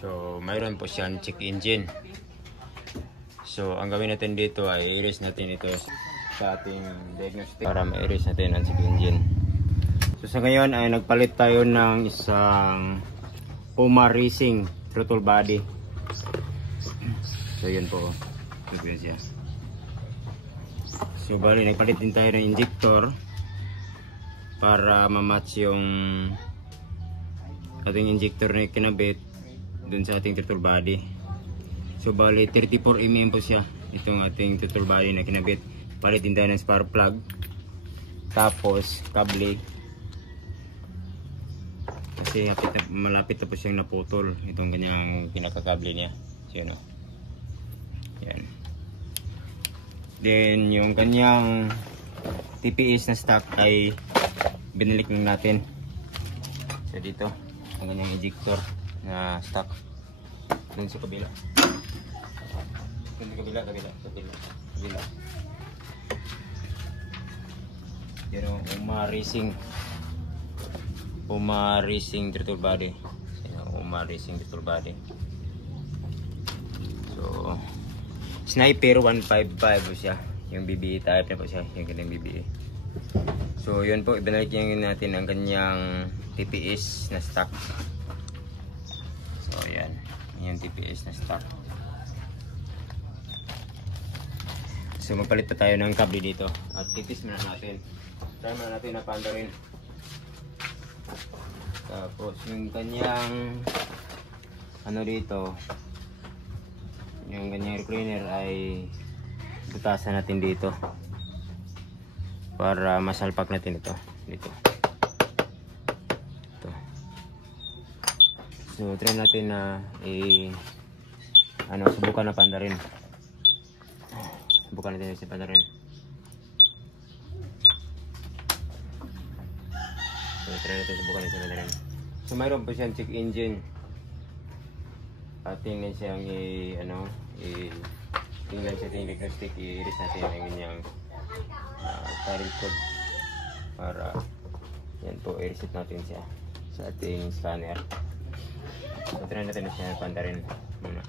So mayroon po siyang check engine. So ang gawin natin dito ay i-erase natin ito sa ating diagnostic para ma-erase natin ang check engine. So sa ngayon ay nagpalit tayo ng isang Puma Racing throttle body. So yun po. Tignan siya. So bali nagpalit din tayo ng injector para ma-match yung ating injector na kinabit dun sa ating throttle body. So bali 34 mm po siya itong ating throttle body na kinabit. Palit din tayo ng spark plug, tapos kable kasi malapit na po siyang naputol itong kanyang pinakakable niya. So yun o. Yan. Then yung kanyang TPS na stock ay binalik lang natin. So dito ang kanyang injector na stock dun sa kabila. Dun sa kabila. Yan o, Puma Racing throttle body. Puma Racing throttle body. So Sniper 155 po siya. Yung BBE type na po siya, yung kanyang BBE. So yun po, ibalik natin ang kanyang TPS na stock. So yan, yung TPS na stock. So magpalit pa tayo ng kable dito at titis muna natin. Try muna natin na panda rin. Tapos yung kanyang ano dito, yung kanyang cleaner ay butasan natin dito para masalpak natin ito dito. So try natin na subukan na panda rin. Subukan natin si panda rin. So try natin subukan natin si panda rin. So mayroon po siyang check engine. At tingnan siyang tingnan siya ating diagnostic, i-erase natin ang kanyang current code para yan po, i-reset natin siya sa ating scanner. So try natin na siya panda rin muna.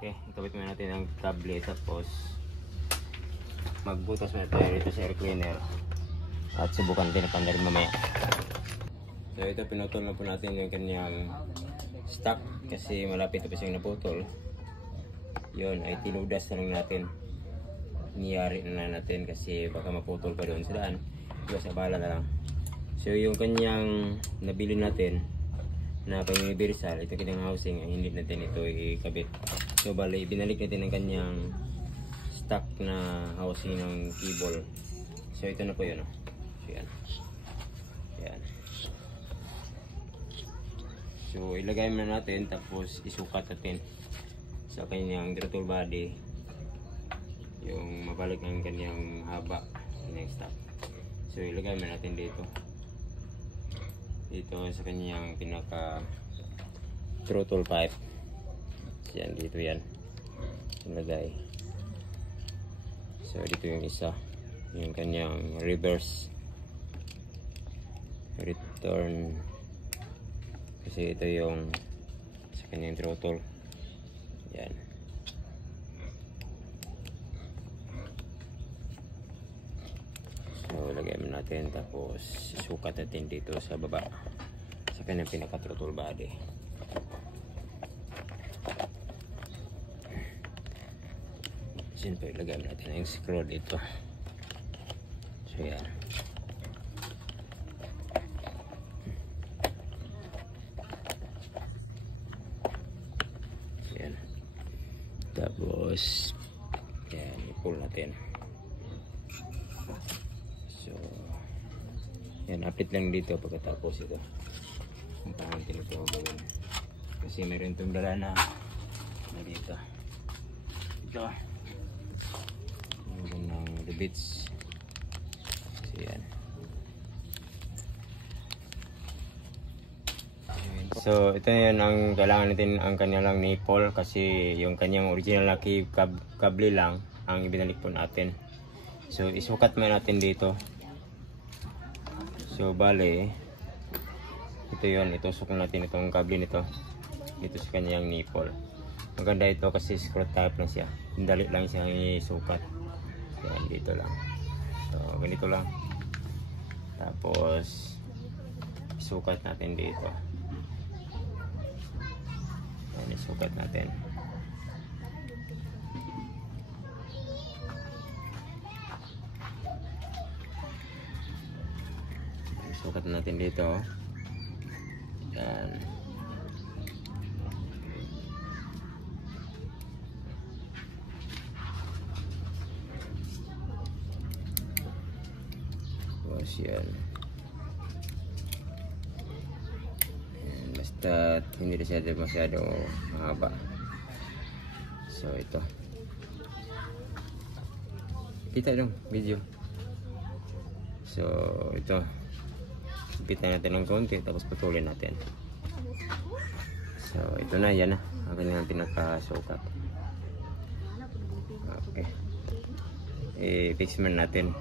Ikabit muna natin ang kable, tapos magbutas muna tayo dito sa air cleaner at subukan natin na panda rin mamaya. So ito, pinutol na po natin yung kanyang stock kasi malapit na po siyang naputol. Yun ay tinudas na lang natin, niyari na natin kasi baka maputol pa doon sa daan. Diba, sa bala na lang. So yung kanyang nabili natin na pang-universal, ito kanyang housing, ay hindi natin ito ikabit. So bali, binalik natin ang kanyang stock na housing ng cable. So ito na po yun. So yan. Yan. So ilagay muna natin, tapos isukat natin sa kanyang throttle body yung mabalik ng kanyang haba, kanyang stock. So ilagay muna natin dito sa kanyang pinaka throttle pipe. Yan, dito yan ilagay. So dito yung isa, yung kanyang reverse return, kasi ito yung sa kanyang throttle. Yan. So lagay mo natin, tapos sukat natin dito sa baba sa kanyang pinaka throttle body. Siyempre ilagay natin yung screw dito. So yan. Yan. Tapos yan, i-pull natin. So yan, update lang dito pagkatapos ito kung paano ito gawin, kasi meron itong dala na dito. Ito meron ng rivets. So yan. So ito na yun ang kailangan natin, ang kanyang nipple, kasi yung kanyang original na kable lang ang ibinalik po natin. So isukat mo natin dito. So bale ito yun, itusok natin itong kable nito dito sa kanyang nipple. Maganda ito kasi screw type lang siya, dali lang siya isukat. Yan, dito lang. So ganito lang, tapos isukat natin dito. Yan, isukat natin. Isukat natin dito. Yan. Tapos yan. Basta hindi na siya masyado mahaba. So ito, kita dong video. So ito, ipitan natin ng konti tapos putulin natin. So ito na, yan na ang kanyang pinakasukat. Okay, i-fix man natin,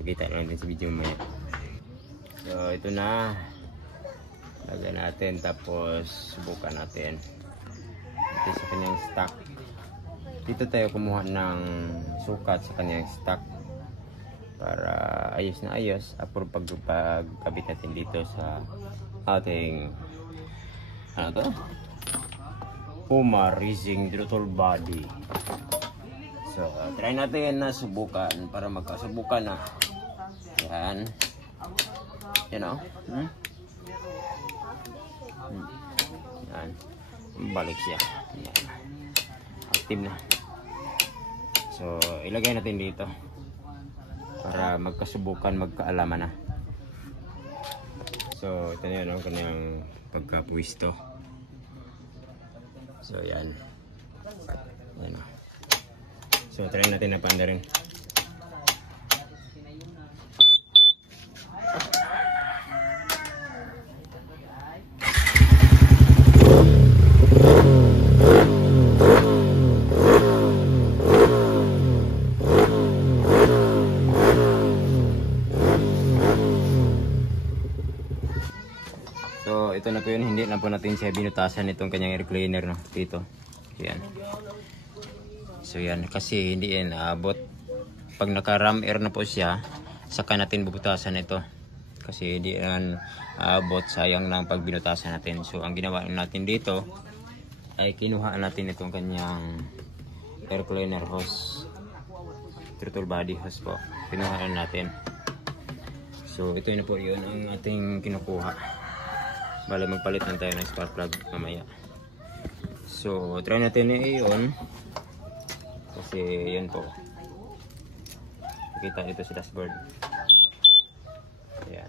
kita lang din sa video mo yan. So ito na, lagyan natin tapos subukan natin. Ito sa kanyang stock. Dito tayo kumuha ng sukat sa kanyang stock para ayos na ayos apro pagkabit natin dito sa ating ano to? Puma Racing Throttle Body. So try natin na subukan para magkasubukan na. Yan. You know? Yan. Balik siya. Yan. Active na. So ilagay natin dito para magkasubukan, magkaalaman na. So ito na yun ang kanyang pagkapwisto. So yan. Yan. So try natin na panda rin. So ito na po yun, hindi na po natin siya binutasan itong kanyang air cleaner, no, dito. Yan. So yan, kasi hindi yan abot. Pag naka ram air na po siya, saka natin bubutasan ito. Kasi hindi yan abot, sayang lang pag binutasan natin. So ang ginawa natin dito ay kinuha natin itong kanyang air cleaner hose, throttle body hose po. Kinuha natin. So ito na po yun ang ating kinukuha. Bale magpalit lang tayo ng spark plug mamaya. So try natin na i-on, kasi yan po, kita dito sa dashboard. Ayan.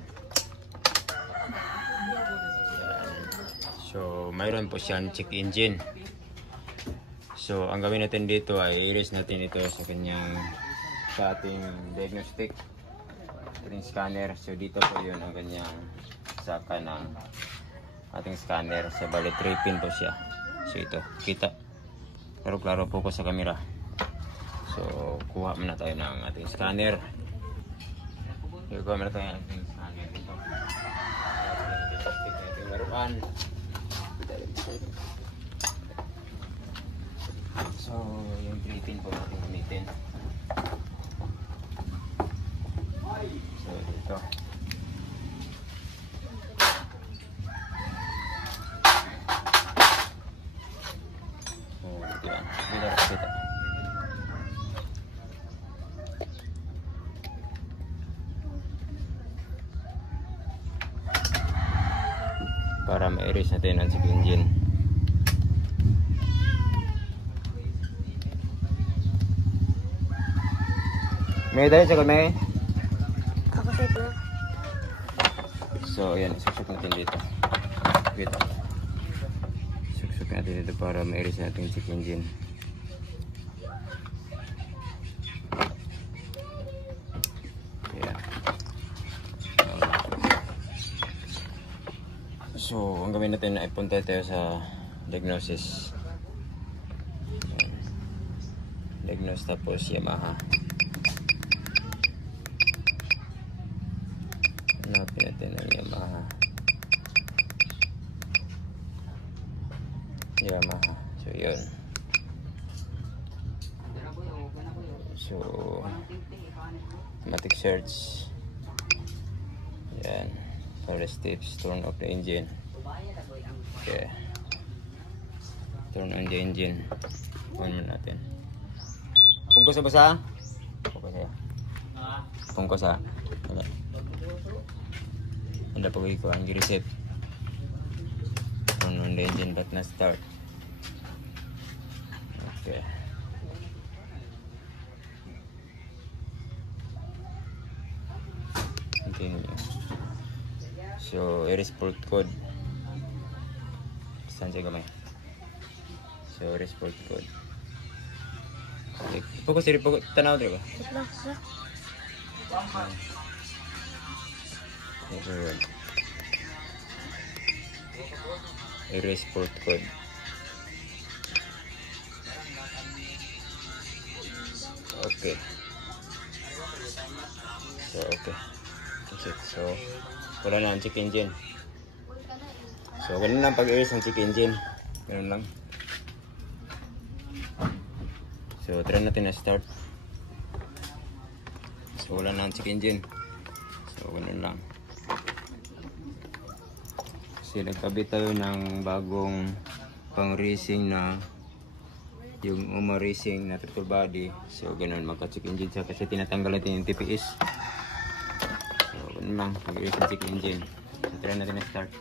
So mayroon po siyang check engine. So ang gawin natin dito ay i-erase natin ito sa kanyang, sa ating diagnostic screen scanner. So dito po yun ang kanyang saka ng ating scanner. So bali 3 pin po siya. So ito, kita klaro-klaro po sa camera. So kuha muna tayo ng ating scanner. So kuha muna tayo ng ating scanner dito. Ating laruan. So yung 3 pin po natin gamitin. So dito. Para ma-erase natin ang check engine. May dali sa kami. Ako sa ito. So, ayan. Suksok natin dito. Wait. Suksok natin dito para ma-erase natin yung check engine. Ayan. So, ang gawin natin ay punta tayo sa diagnosis. Diagnose tapos Yamaha. Hanapin natin ang Yamaha. Yamaha. So, yun. So, automatic search. Yan. Forest tips. Turn off the engine. Okay. Turn on the engine. On mo natin. Pungkos sa basa? Pungkos sa. Pungkos sa. Wala. Hindi pa ko ang reset. Turn on the engine but not start. Okay. Continue. So, erase port code. Saan siya gamay? So, erase port code. Pagkos diri pagkos tanaw diri ba? Sa. Okay. Erase port code. Okay. So, okay. That's it. So, wala na ang check engine. So, ganun lang pag-erase ng check engine. Ganun lang. So, try natin na start. So, wala na ang check engine. So, ganun lang. Kasi nagkabit tayo ng bagong pang-racing na yung UMA Racing na triple body. So, ganun. Magka-check engine siya kasi tinatanggal natin yung TPS. So, ganun lang. Pag-erase ng check engine. So, try natin na start.